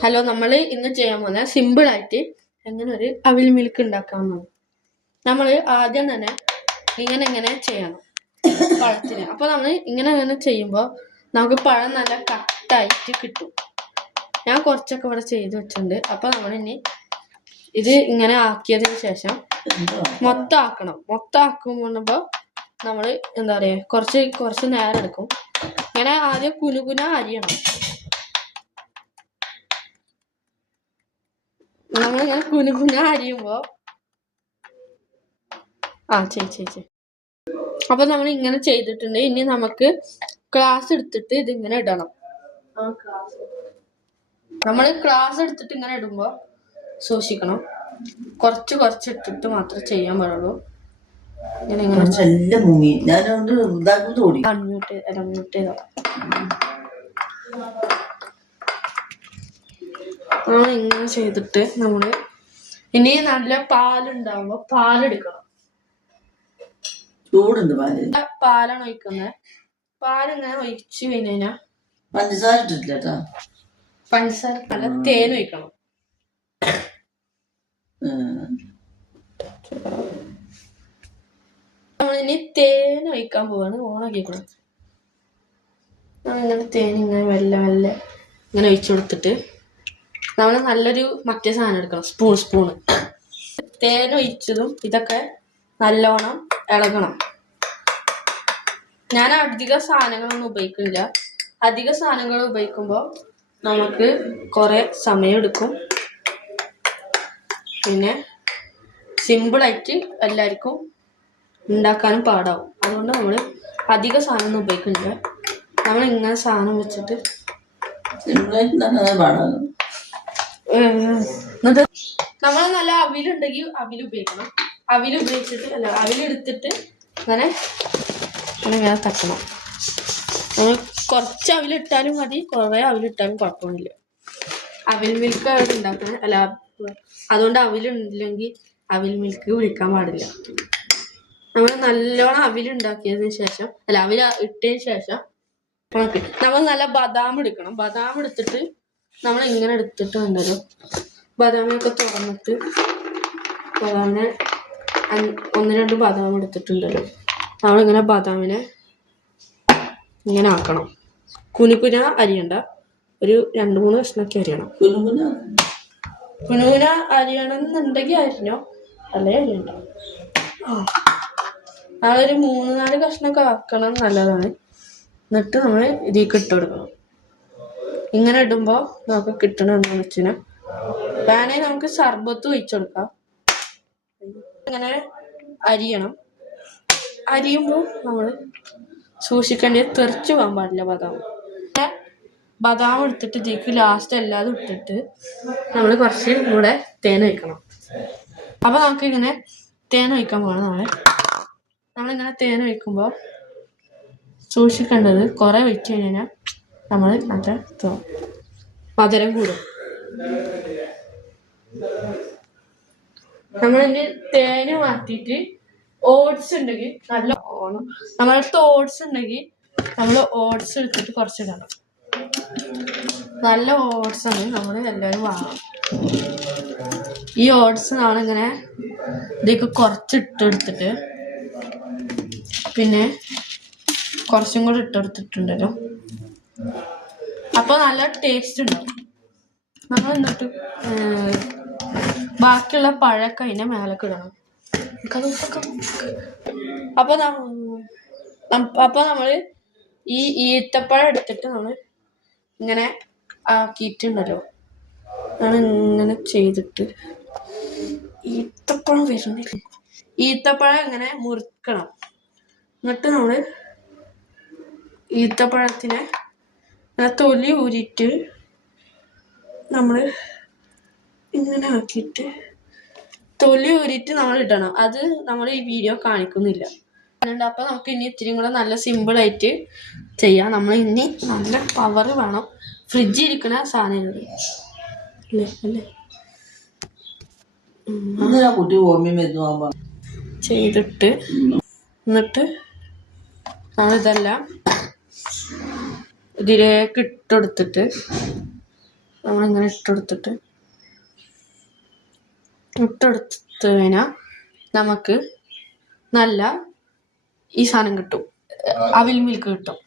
Hello, നമ്മൾ ഇന്ന് ചെയ്യാൻ പോകുന്ന സിമ്പിളായിട്ട് എങ്ങനെ ഒരു അവിൽ മിൽക്ക് ഉണ്ടാക്കാമെന്നാണ്. നമ്മൾ ആദ്യം തന്നെ ഇങ്ങനെ ചെയ്യണം പഴത്തിന്. അപ്പോൾ നമ്മൾ ഇങ്ങനെ ചെയ്യുമ്പോൾ നമുക്ക് പഴം നല്ല കട്ടായിട്ട് കിട്ടും. ഞാൻ കുറച്ചൊക്കെ ഇവിടെ ചെയ്ത് വെച്ചിട്ടുണ്ട്. അപ്പോൾ നമ്മൾ ഇനി ഇത് ഇങ്ങനെ ആക്കിയതിന് ശേഷം മൊത്തം ആക്കണം. മൊത്തം ആക്കുമ്പോൾ നമ്മൾ എന്താ പറയുക, കുറച്ച് നേരം എടുക്കും. ഇങ്ങനെ ആദ്യം കുനുകുന അരിയണം. നമ്മളിങ്ങനെ കുനുകുന അരിയുമ്പോ അപ്പൊ നമ്മൾ ഇങ്ങനെ ചെയ്തിട്ടുണ്ട്. ഇനി നമുക്ക് ഗ്ലാസ് എടുത്തിട്ട് ഇതിങ്ങനെ ഇടണം. നമ്മൾ ഗ്ലാസ് എടുത്തിട്ട് ഇങ്ങനെ ഇടുമ്പോ സൂക്ഷിക്കണം, കുറച്ച് ഇട്ടിട്ട് മാത്രമേ ചെയ്യാൻ പാടുള്ളൂ. ഇങ്ങനെ ചെയ്തിട്ട് നമ്മള് ഇനി നല്ല പാലുണ്ടാവുമ്പോ പാലെടുക്കണം. ചൂടുണ്ട് പാലാണ് ഒഴിക്കുന്നത്. പാലിങ്ങനെ ഒഴിച്ചു കഴിഞ്ഞാ പഞ്ചസാര ഇട്ടിട്ടില്ല, പഞ്ചസാര നല്ല തേൻ ഒഴിക്കണം. നമ്മളിനി തേൻ ഒഴിക്കാൻ പോവാണ്. ഓണാക്കിക്കണം. നമ്മളിങ്ങനെ തേൻ ഇങ്ങനെ മെല്ലെ ഇങ്ങനെ ഒഴിച്ചു കൊടുത്തിട്ട് നമ്മൾ നല്ലൊരു മറ്റേ സാധനം എടുക്കണം, സ്പൂണ്. തേൻ ഒഴിച്ചതും ഇതൊക്കെ നല്ലോണം ഇളകണം. ഞാൻ അധിക സാധനങ്ങളൊന്നും ഉപയോഗിക്കുന്നില്ല. അധിക സാധനങ്ങൾ ഉപയോഗിക്കുമ്പോൾ നമുക്ക് കുറെ സമയം എടുക്കും. പിന്നെ സിമ്പിളായിട്ട് എല്ലാവർക്കും ഉണ്ടാക്കാനും പാടാവും. അതുകൊണ്ട് നമ്മൾ അധിക സാധനമൊന്നും ഉപയോഗിക്കുന്നില്ല. നമ്മൾ ഇങ്ങനെ സാധനം വെച്ചിട്ട് എന്നിട്ട് നമ്മൾ നല്ല അവിലുണ്ടെങ്കിൽ അവിൽ ഉപയോഗിക്കണം. അവിൽ ഉപയോഗിച്ചിട്ട് അവിലെടുത്തിട്ട് ഇങ്ങനെ തട്ടണം. നമ്മൾ കുറച്ച് അവിലിട്ടാലും മതി, കുറേ അവിലിട്ടാലും കുഴപ്പമൊന്നുമില്ല. അവിൽ മിൽക്ക് ഉണ്ടാക്കണം. അതുകൊണ്ട് അവിലുണ്ടെങ്കിൽ അവിൽ മിൽക്ക് വിളിക്കാൻ പാടില്ല. നമ്മൾ നല്ലോണം അവിലുണ്ടാക്കിയതിന് ശേഷം അവിൽ ഇട്ടതിന് ശേഷം നമ്മൾ നല്ല ബദാം എടുക്കണം. ബദാം എടുത്തിട്ട് നമ്മൾ ഇങ്ങനെ എടുത്തിട്ട് ഉണ്ടല്ലോ, ബദാമിനൊക്കെ തുറന്നിട്ട് ബദാമിനെ 1-2 ബദാം എടുത്തിട്ടുണ്ടല്ലോ, നമ്മളിങ്ങനെ ബദാമിനെ ഇങ്ങനെ ആക്കണം. കുനുകുന അരിയണ്ട, ഒരു 2-3 കഷ്ണമൊക്കെ അരിയണം. കുനുകുന അരിയണമെന്നുണ്ടെങ്കിൽ അരിഞ്ഞോ, അല്ലേ അരിയണ്ട. നമ്മളൊരു 3-4 കഷ്ണമൊക്കെ ആക്കണം, നല്ലതാണ്. എന്നിട്ട് നമ്മൾ ഇതിലേക്ക് ഇട്ട് കൊടുക്കണം. ഇങ്ങനെ ഇടുമ്പോൾ നമുക്ക് കിട്ടണമെന്ന് വെച്ചാൽ വേണമെങ്കിൽ നമുക്ക് സർബത്ത് ഒഴിച്ചു കൊടുക്കാം. ഇങ്ങനെ അരിയണം. അരിയുമ്പോൾ നമ്മൾ സൂക്ഷിക്കേണ്ടത് തെറിച്ച് പോകാൻ പാടില്ല. ബദാം എടുത്തിട്ട് ഇതിലേക്ക് ലാസ്റ്റ് എല്ലാതും ഇട്ടിട്ട് നമ്മൾ കുറച്ച് കൂടെ തേൻ ഒഴിക്കണം. അപ്പോൾ നമുക്കിങ്ങനെ തേൻ ഒഴിക്കാൻ പോകണം. നമ്മളിങ്ങനെ തേൻ ഒഴിക്കുമ്പോൾ സൂക്ഷിക്കേണ്ടത് കുറേ ഒഴിച്ചു കഴിഞ്ഞാൽ നമ്മൾ മധുരം കൂടും. നമ്മളിനി തേന് മാറ്റിയിട്ട് ഓട്സ് ഉണ്ടെങ്കിൽ നല്ല ഓണം. നമ്മളടുത്ത് ഓട്സ് ഉണ്ടെങ്കിൽ നമ്മൾ ഓട്സ് എടുത്തിട്ട് കുറച്ചിടണം. നല്ല ഓട്സാണ് നമ്മൾ എല്ലാവരും വാങ്ങണം. ഈ ഓട്സ് നമ്മളിങ്ങനെ ഇതിലേക്ക് കുറച്ചിട്ടെടുത്തിട്ട് പിന്നെ കുറച്ചും കൂടി ഇട്ടെടുത്തിട്ടുണ്ടല്ലോ, അപ്പോൾ നല്ല ടേസ്റ്റ് ഉണ്ടാവും. നമ്മൾ എന്നിട്ട് ബാക്കിയുള്ള പഴമൊക്കെ അതിൻ്റെ മേലൊക്കെ ഇടണം. അപ്പോൾ നമ്മൾ ഈ ഈത്തപ്പഴം എടുത്തിട്ട് നമ്മൾ ഇങ്ങനെ ആക്കിയിട്ടുണ്ടല്ലോ, ഇങ്ങനെ ചെയ്തിട്ട് ഈത്തപ്പഴം വരുന്നില്ല, ഈത്തപ്പഴം ഇങ്ങനെ മുറിക്കണം. എന്നിട്ട് നമ്മൾ ഈത്തപ്പഴത്തിനെ തൊലി ഊരിയിട്ട് നമ്മൾ ഇങ്ങനെ ആക്കിയിട്ട് തൊലി ഊരിയിട്ട് നമ്മൾ ഇടണം. അത് നമ്മൾ ഈ വീഡിയോ കാണിക്കുന്നില്ല. അപ്പോൾ നമുക്ക് ഇനി ഇത്തിരി കൂടെ നല്ല സിമ്പിളായിട്ട് ചെയ്യാം. നമ്മൾ ഇനി നല്ല പവർ വേണം. ഫ്രിഡ്ജിൽ ഇരിക്കുന്ന സാധനങ്ങൾ ചെയ്തിട്ട് എന്നിട്ട് നമ്മളിതെല്ലാം ഇതിലേക്ക് ഇട്ടെടുത്തിട്ട് നമ്മളിങ്ങനെ ഇട്ടെടുത്ത് കഴിഞ്ഞാൽ നമുക്ക് നല്ല ഈ സാധനം കിട്ടും, അവിൽ മിൽക്ക് കിട്ടും.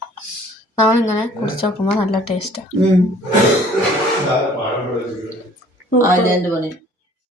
നമ്മളിങ്ങനെ കുടിച്ച് നോക്കുമ്പോൾ നല്ല ടേസ്റ്റാണ്. അതിൻ്റെ പണി